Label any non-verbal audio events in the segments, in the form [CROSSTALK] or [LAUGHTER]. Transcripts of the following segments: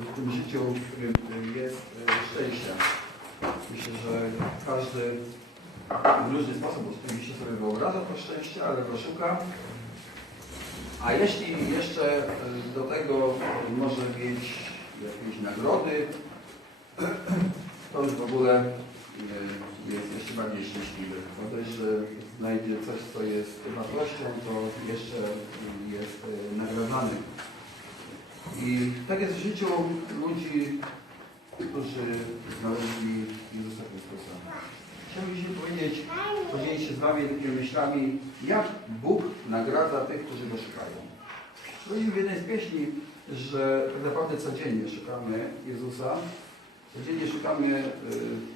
w tym życiu, w którym jest e, szczęścia. Myślę, że każdy w różny sposób oczywiście sobie wyobraża to szczęście, ale go szuka. A jeśli jeszcze e, do tego może mieć jakieś nagrody, [CLEARS THROAT] to już w ogóle jest jeszcze bardziej szczęśliwy. Bo dość, że znajdzie coś, co jest wartością, to jeszcze jest nagradzany. I tak jest w życiu ludzi, którzy znaleźli Jezusa Chrystusa. Chciałbym dzisiaj powiedzieć, podzielić się z Wami takimi myślami, jak Bóg nagradza tych, którzy Go szukają. Powiedział w jednej z pieśni, że tak naprawdę codziennie szukamy Jezusa, codziennie szukamy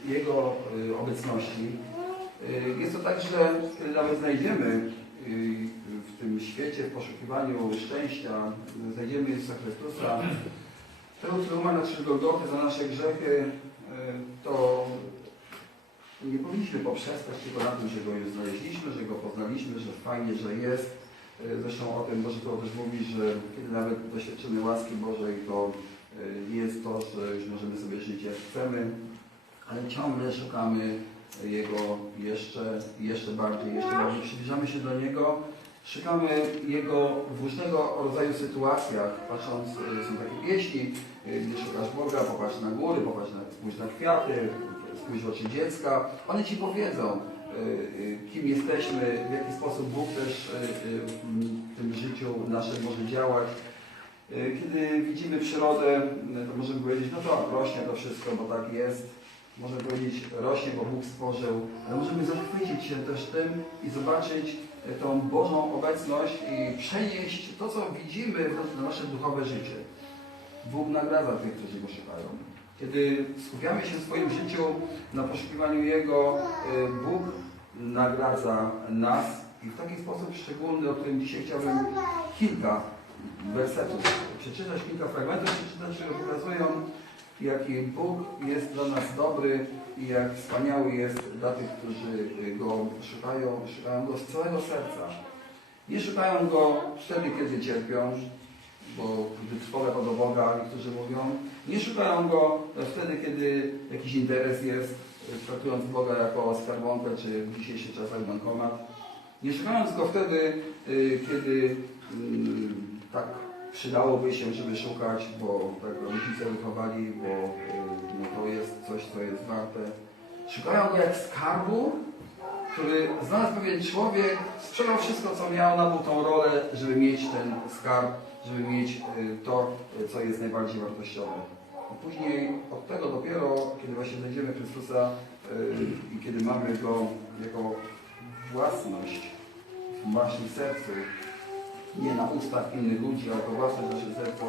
y, Jego y, obecności. Y, Jest to tak, że kiedy nawet znajdziemy tym świecie, w poszukiwaniu szczęścia, znajdziemy Jezusa Chrystusa, tego, który umarł na krzyżu Golgoty za nasze grzechy, y, to nie powinniśmy poprzestać tylko na tym, że Go już znaleźliśmy, że Go poznaliśmy, że fajnie, że jest. Y, Zresztą o tym Boże Słowo też mówi, że kiedy nawet doświadczymy łaski Bożej, to y, jest to, że już możemy sobie żyć jak chcemy, ale ciągle szukamy Jego jeszcze, jeszcze bardziej, jeszcze bardziej. Przybliżamy się do Niego, szukamy Jego w różnego rodzaju sytuacjach. Patrząc, y, są takie pieśni, y, gdzie szukasz Boga, popatrz na góry, popatrz na, spójrz na kwiaty, spójrz w oczy dziecka. One Ci powiedzą, y, kim jesteśmy, w jaki sposób Bóg też w tym życiu naszym może działać. Kiedy widzimy przyrodę, to możemy powiedzieć, no to rośnie to wszystko, bo tak jest. Możemy powiedzieć, rośnie, bo Bóg stworzył, ale możemy zachwycić się też tym i zobaczyć tą Bożą obecność i przenieść to, co widzimy na nasze duchowe życie. Bóg nagradza tych, którzy Go szukają. Kiedy skupiamy się w swoim życiu na poszukiwaniu Jego, y, Bóg nagradza nas i w taki sposób szczególny, o którym dzisiaj chciałbym kilka wersetów przeczytać, kilka fragmentów przeczytać, które pokazują, jaki Bóg jest dla nas dobry i jak wspaniały jest dla tych, którzy Go szukają, szukają Go z całego serca. Nie szukają Go wtedy, kiedy cierpią, bo gdy trwoga to do Boga, niektórzy mówią. Nie szukają Go wtedy, kiedy jakiś interes jest, traktując Boga jako skarbonkę, czy w dzisiejszych czasach bankomat. Nie szukając Go wtedy, y, kiedy mm, tak przydałoby się, żeby szukać, bo tak rodzice wychowali, bo y, no, to jest coś, co jest warte. Szukają Go jak skarbu, który znalazł pewien człowiek, sprzedał wszystko, co miał, nabył tą rolę, żeby mieć ten skarb, żeby mieć y, to, y, co jest najbardziej wartościowe. I później od tego dopiero, kiedy właśnie znajdziemy Chrystusa i kiedy mamy Go jako własność w naszym sercu, nie na ustach innych ludzi, ale jako własność w naszym sercu,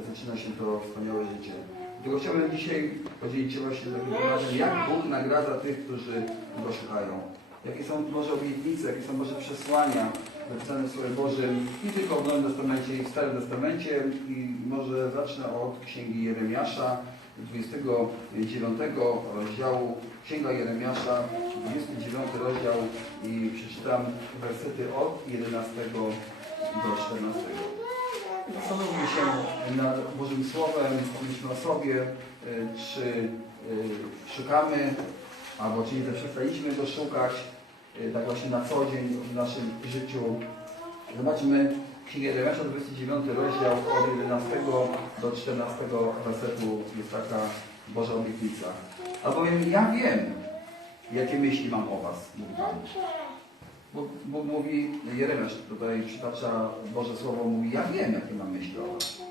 y, zaczyna się to wspaniałe życie. Dlatego chciałbym dzisiaj podzielić się właśnie takim tematem, jak Bóg nagradza tych, którzy Go szukają. Jakie są Boże obietnice, jakie są Boże przesłania zapisane w Słowie Bożym i tylko w Nowym Testamencie i w Starym Testamencie. I może zacznę od Księgi Jeremiasza, 29 rozdziału. Księga Jeremiasza, 29 rozdział i przeczytam wersety od 11 do 14. Zastanówmy się nad Bożym Słowem, pomyślmy o sobie, y, czy y, szukamy, albo czy nie przestaliśmy go szukać, y, tak właśnie na co dzień w naszym życiu. Zobaczmy Księgę Jeremiasza, 29 rozdział od 11 do 14 wersetu jest taka Boża obietnica. Albowiem ja wiem, jakie myśli mam o Was, mówi Pan. Bóg, Bóg mówi, Jeremiasz tutaj przytacza Boże Słowo, mówi, ja wiem, jakie mam myśli o Was.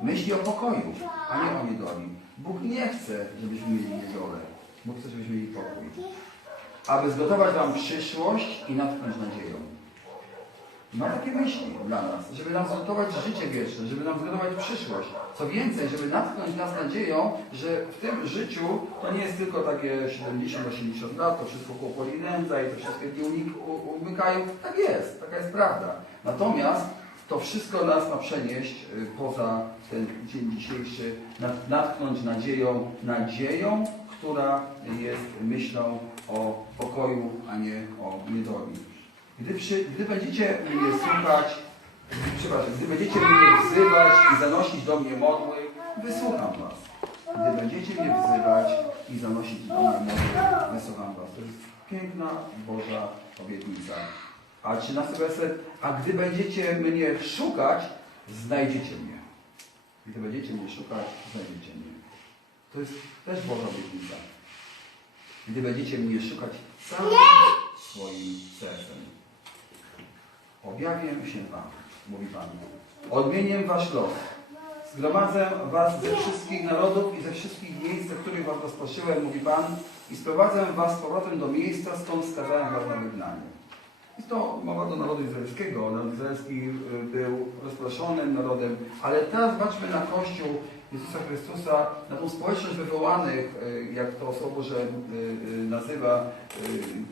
Myśli o pokoju, a nie o niedoli. Bóg nie chce, żebyśmy mieli niedolę. Bóg chce, żebyśmy mieli pokój. Aby zgotować Wam przyszłość i natknąć nadzieją. Ma takie myśli dla nas, żeby nam zgotować życie wieczne, żeby nam zgotować przyszłość. Co więcej, żeby natknąć nas nadzieją, że w tym życiu to nie jest tylko takie 70-80 lat, to wszystko kłopoli nędza i to wszystkie dni umykają. Tak jest, taka jest prawda. Natomiast to wszystko nas ma przenieść y, poza ten dzień dzisiejszy, nat- natknąć nadzieją, nadzieją, która jest myślą o pokoju, a nie o niedoli. Gdy, przy, gdy będziecie mnie słuchać, przepraszam, gdy będziecie mnie wzywać i zanosić do mnie modły, wysłucham was. Gdy będziecie mnie wzywać i zanosić do mnie modły, wysłucham was. To jest piękna Boża obietnica. A 13 werset, a gdy będziecie mnie szukać, znajdziecie mnie. Gdy będziecie mnie szukać, znajdziecie mnie. To jest też Boża obietnica. Gdy będziecie mnie szukać całym swoim sercem. Objawię się Wam, mówi Pan. Odmienię Wasz los. Zgromadzę Was ze wszystkich narodów i ze wszystkich miejsc, ze których Was rozproszyłem, mówi Pan, i sprowadzę Was z powrotem do miejsca, skąd skazałem Was na wygnanie. Jest to mowa do narodu izraelskiego. Naród izraelski y, był rozproszonym narodem, ale teraz zobaczmy na Kościół Jezusa Chrystusa, na tą społeczność wywołanych, y, jak to że y, y, nazywa,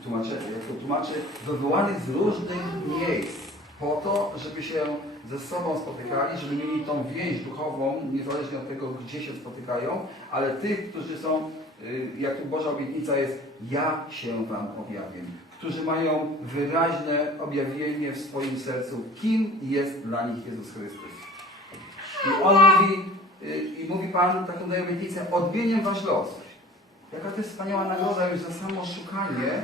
tłumaczy, jak to tłumaczy, wywołanych z różnych miejsc, po to, żeby się ze sobą spotykali, żeby mieli tą więź duchową, niezależnie od tego, gdzie się spotykają, ale tych, którzy są, jak tu Boża obietnica jest, ja się Wam objawię którzy mają wyraźne objawienie w swoim sercu, kim jest dla nich Jezus Chrystus. I On mówi, i mówi Pan taką daje obietnicę, odmienię Wasz los. Jaka to jest wspaniała nagroda już za samo szukanie.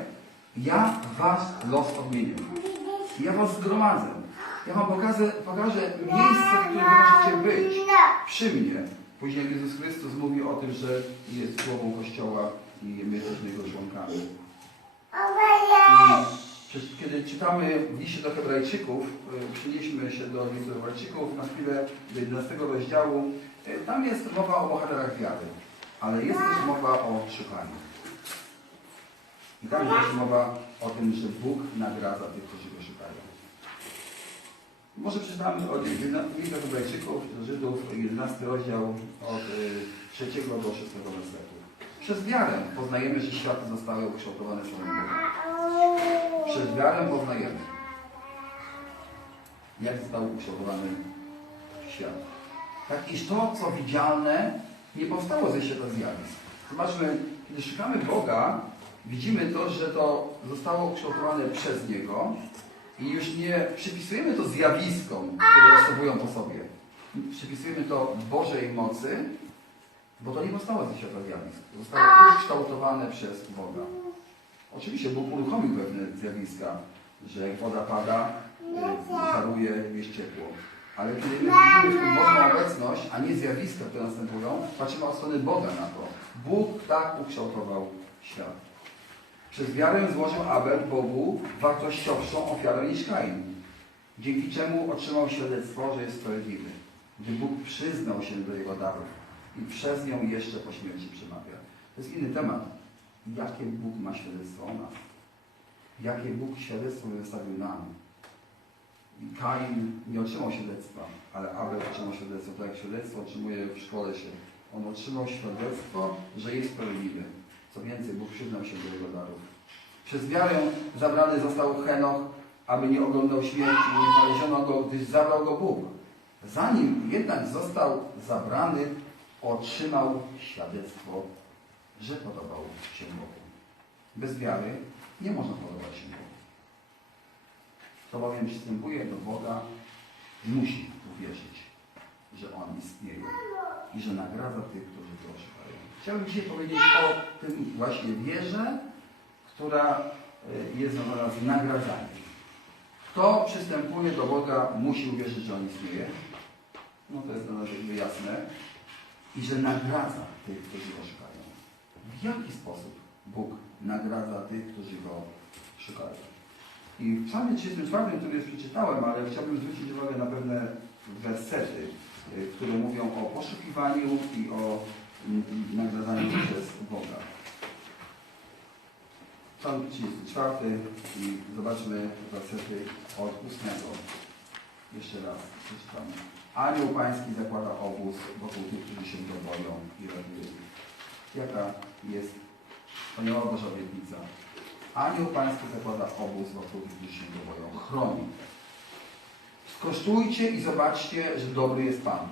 Ja Wasz los odmienię. Ja Was zgromadzę. Ja Wam pokażę, pokażę miejsce, w którym możecie być. Przy mnie. Później Jezus Chrystus mówi o tym, że jest głową Kościoła i my jesteśmy Jego członkami. I kiedy czytamy w liście do Hebrajczyków, y, przynieśmy się do listu do Hebrajczyków na chwilę do 11 rozdziału, y, tam jest mowa o bohaterach wiary, ale jest też mowa o szukaniu. I tam jest mowa o tym, że Bóg nagradza tych, którzy go szukają. Może przeczytamy od listu do Hebrajczyków, do Żydów, 11 rozdział od y, 3 do 6 wersetu. Przez wiarę poznajemy, że światy zostały ukształtowane słowem Boga. Przez wiarę poznajemy, jak został ukształtowany świat. Tak, iż to, co widzialne, nie powstało ze świata zjawisk. Zobaczmy, kiedy szukamy Boga, widzimy to, że to zostało ukształtowane przez Niego i już nie przypisujemy to zjawiskom, które następują po sobie. Przypisujemy to Bożej mocy, bo to nie powstało ze świata zjawisk. Zostało ukształtowane przez Boga. Oczywiście Bóg uruchomił pewne zjawiska, że jak woda pada, y, paruje, jest ciepło. Ale kiedy my widzimy Bożą obecność, a nie zjawiska, które następują, patrzymy od strony Boga na to. Bóg tak ukształtował świat. Przez wiarę złożył Abel Bogu wartościowszą ofiarę niż Kain, dzięki czemu otrzymał świadectwo, że jest sprawiedliwy. Gdy Bóg przyznał się do jego darów i przez nią jeszcze po śmierci przemawia. To jest inny temat. Jakie Bóg ma świadectwo o nas? Jakie Bóg świadectwo wystawił nam? I Kain nie otrzymał świadectwa, ale Abel otrzymał świadectwo. Tak jak świadectwo otrzymuje w szkole się. On otrzymał świadectwo, że jest sprawiedliwy. Co więcej, Bóg przyznał się do jego darów. Przez wiarę zabrany został Henoch, aby nie oglądał śmierci nie znaleziono go, gdyż zabrał go Bóg. Zanim jednak został zabrany, otrzymał świadectwo, że podobał się Bogu. Bez wiary nie można podobać się Bogu. Kto bowiem przystępuje do Boga, musi uwierzyć, że On istnieje i że nagradza tych, którzy Go szukają. Chciałbym dzisiaj powiedzieć o tym właśnie wierze, która y, jest związana z nagradzaniem. Kto przystępuje do Boga, musi uwierzyć, że On istnieje. No to jest dla nas jakby jasne. I że nagradza tych, którzy Go szukają. W jaki sposób Bóg nagradza tych, którzy Go szukają? I w psalmie 34, który już przeczytałem, ale chciałbym zwrócić uwagę na pewne wersety, y, które mówią o poszukiwaniu i o mm, nagradzaniu przez Boga. Psalm 34 i zobaczmy wersety od 8. Jeszcze raz przeczytamy. Anioł Pański zakłada obóz wokół tych, którzy się go boją i raduje. Jaka jest wspaniała Boża obietnica. Anioł Pański zakłada obóz wokół go boją. Chroni. Skosztujcie i zobaczcie, że dobry jest Pan.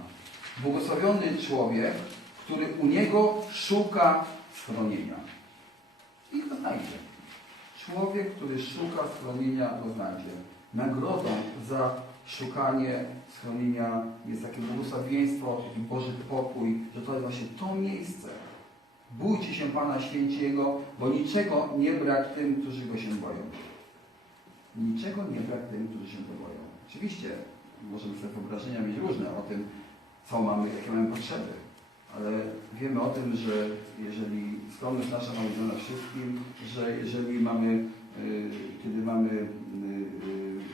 Błogosławiony człowiek, który u Niego szuka schronienia. I go znajdzie. Człowiek, który szuka schronienia, go znajdzie. Nagrodą za szukanie schronienia jest takie błogosławieństwo, taki Boży pokój, że to jest właśnie to miejsce. Bójcie się Pana święci Jego, bo niczego nie brak tym, którzy Go się boją. Niczego nie brak tym, którzy się Go boją. Oczywiście możemy sobie wyobrażenia mieć różne o tym, co mamy, jakie mamy potrzeby, ale wiemy o tym, że jeżeli skromność nasza ma udział na wszystkim, że jeżeli mamy, y, kiedy mamy y,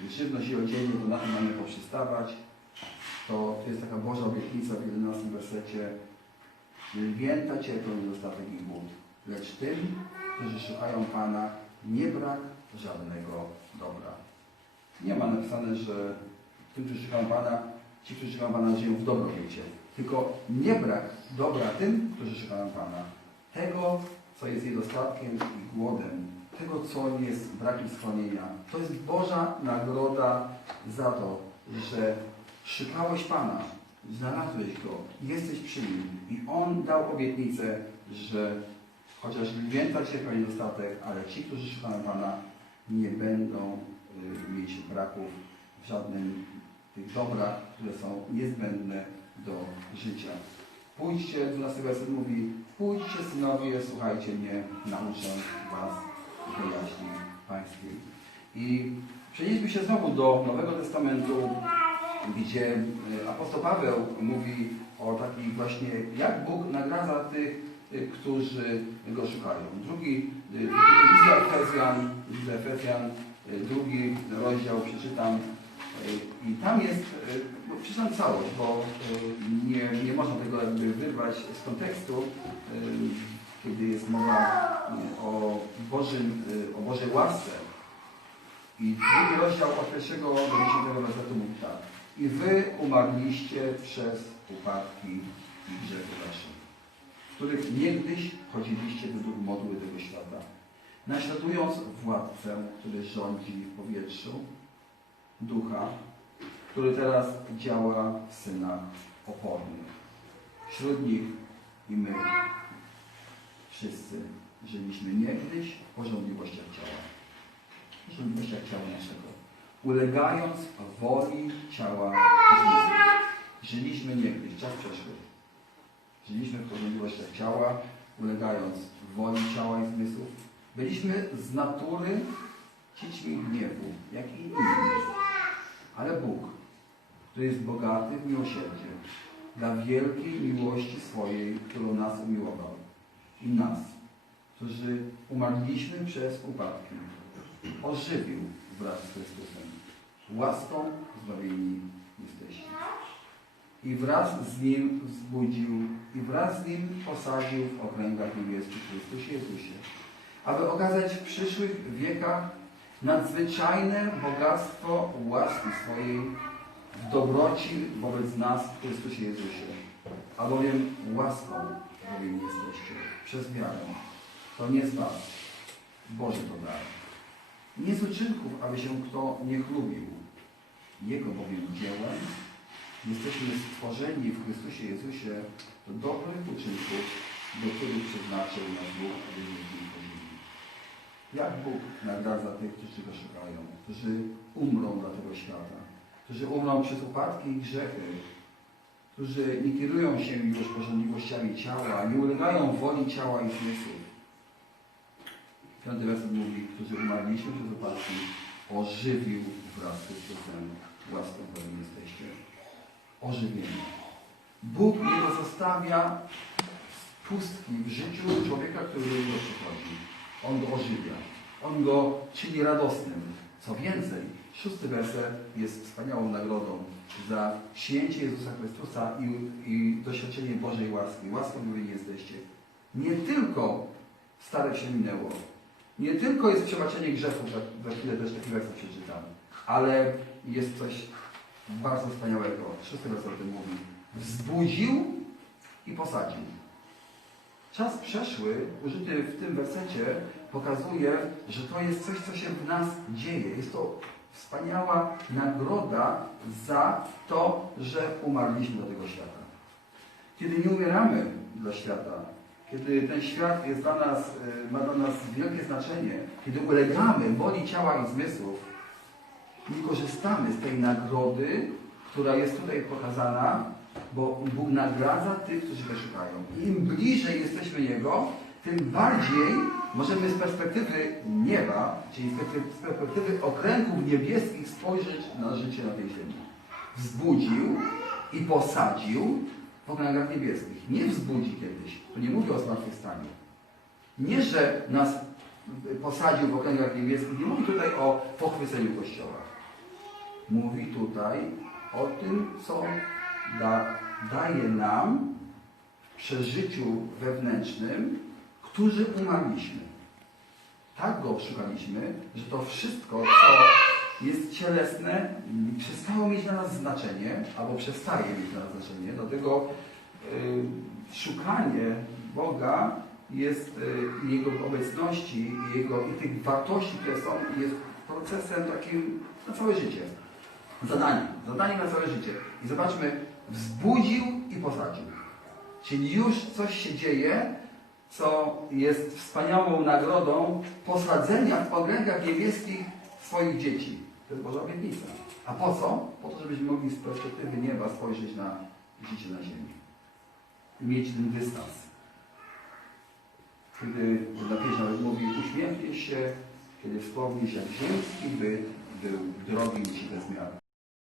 y, żywność i odzienie, to na tym mamy poprzestawać, to, to jest taka Boża obietnica w 11 wersecie. Święta cierpią niedostatek i głód, lecz tym, którzy szukają Pana, nie brak żadnego dobra. Nie ma napisane, że tym, którzy szukają Pana, ci, którzy szukają Pana, żyją w dobrobycie. Tylko nie brak dobra tym, którzy szukają Pana. Tego, co jest niedostatkiem i głodem. Tego, co jest brakiem schronienia. To jest Boża nagroda za to, że szukałeś Pana, znalazłeś Go, jesteś przy Nim i On dał obietnicę, że chociaż więcej cierpią niedostatek, ale ci, którzy szukają Pana, nie będą y, mieć braków w żadnym tych dobrach, które są niezbędne do życia. Pójdźcie, 12 werset mówi, pójdźcie synowie, słuchajcie mnie, nauczę was bojaźni pańskiej. I przenieśmy się znowu do Nowego Testamentu, gdzie y, apostoł Paweł mówi o takich właśnie, jak Bóg nagradza tych, y, którzy Go szukają. Drugi, y, list do Efezjan, list Efezjan, drugi rozdział przeczytam i tam jest, no, przeczytam całość, bo nie, nie można tego jakby wyrwać z kontekstu, kiedy jest mowa o, Bożym, o Bożej łasce. I drugi rozdział od pierwszego do dziesiątego wersetu mówi tak. I wy umarliście przez upadki i grzechy wasze, w których niegdyś chodziliście według modły tego świata, naśladując władcę, który rządzi w powietrzu, ducha, który teraz działa w synach opornych. Wśród nich i my wszyscy żyliśmy niegdyś w porządliwościach ciała. W porządliwościach ciała naszego. Ulegając woli ciała zmysłów. Żyliśmy niegdyś, czas przeszły. Żyliśmy w porządliwościach ciała, ulegając woli ciała i zmysłów. Byliśmy z natury dziećmi gniewu, jak i inni. Ale Bóg, który jest bogaty w miłosierdzie, dla wielkiej miłości swojej, którą nas umiłował i nas, którzy umarliśmy przez upadki, ożywił wraz z Chrystusem. Łaską zbawieni jesteście. I wraz z Nim wzbudził, i wraz z Nim posadził w okręgach niebieskich Chrystusie Jezusie, aby okazać w przyszłych wiekach nadzwyczajne bogactwo łaski swojej w dobroci wobec nas w Chrystusie Jezusie. Albowiem łaską bowiem jesteście przez wiarę. To nie z was, Boży to. Nie z uczynków, aby się kto nie chlubił. Jego bowiem dziełem jesteśmy stworzeni w Chrystusie Jezusie do dobrych uczynków, do których przeznaczył nas Bóg, abyśmy w nim chodzili. Jak Bóg nagradza tych, którzy Go szukają, którzy umrą dla tego świata, którzy umrą przez upadki i grzechy, którzy nie kierują się już porządliwościami ciała, nie ulegają woli ciała i zmysłów. Piąty werset mówi, którzy umarliśmy przez upadki, ożywił wraz z Chrystusem łaską, którym jesteście. Ożywienie. Bóg nie pozostawia pustki w życiu człowieka, który do niego przychodzi. On go ożywia. On go czyni radosnym. Co więcej, szósty werset jest wspaniałą nagrodą za przyjęcie Jezusa Chrystusa i, i doświadczenie Bożej łaski. Łaską której jesteście. Nie tylko stare się minęło. Nie tylko jest przebaczenie grzechów, za, za chwilę też taki werset przeczytam, ale jest coś bardzo wspaniałego. Szósty werset o tym mówi. Wzbudził i posadził. Czas przeszły, użyty w tym wersecie, pokazuje, że to jest coś, co się w nas dzieje. Jest to wspaniała nagroda za to, że umarliśmy do tego świata. Kiedy nie umieramy dla świata, kiedy ten świat jest dla nas, y, ma dla nas wielkie znaczenie, kiedy ulegamy woli ciała i zmysłów, nie korzystamy z tej nagrody, która jest tutaj pokazana, bo Bóg nagradza tych, którzy go szukają. Im bliżej jesteśmy Jego, tym bardziej możemy z perspektywy nieba, czyli z perspektywy okręgów niebieskich spojrzeć na życie na tej ziemi. Wzbudził i posadził w okręgach niebieskich. Nie wzbudzi kiedyś. Tu nie mówię o zmartwychwstaniu. Nie, że nas posadził w okręgach niebieskich, nie mówi tutaj o pochwyceniu Kościoła. Mówi tutaj o tym, co da, daje nam w przeżyciu wewnętrznym, którzy umarliśmy. Tak go szukaliśmy, że to wszystko, co jest cielesne, przestało mieć dla nas znaczenie, albo przestaje mieć dla nas znaczenie. Dlatego y, szukanie Boga jest y, Jego obecności Jego i tych wartości, które są, jest procesem takim na całe życie. Zadaniem, zadaniem na całe życie. I zobaczmy, wzbudził i posadził. Czyli już coś się dzieje, co jest wspaniałą nagrodą posadzenia w okręgach niebieskich swoich dzieci. To jest Boża obietnica. A po co? Po to, żebyśmy mogli z perspektywy nieba spojrzeć na życie na ziemi. I mieć ten dystans. Kiedy na nawet mówi, uśmiechnij się, kiedy wspomnisz, jak ziemski byt był drogim ci bez miary.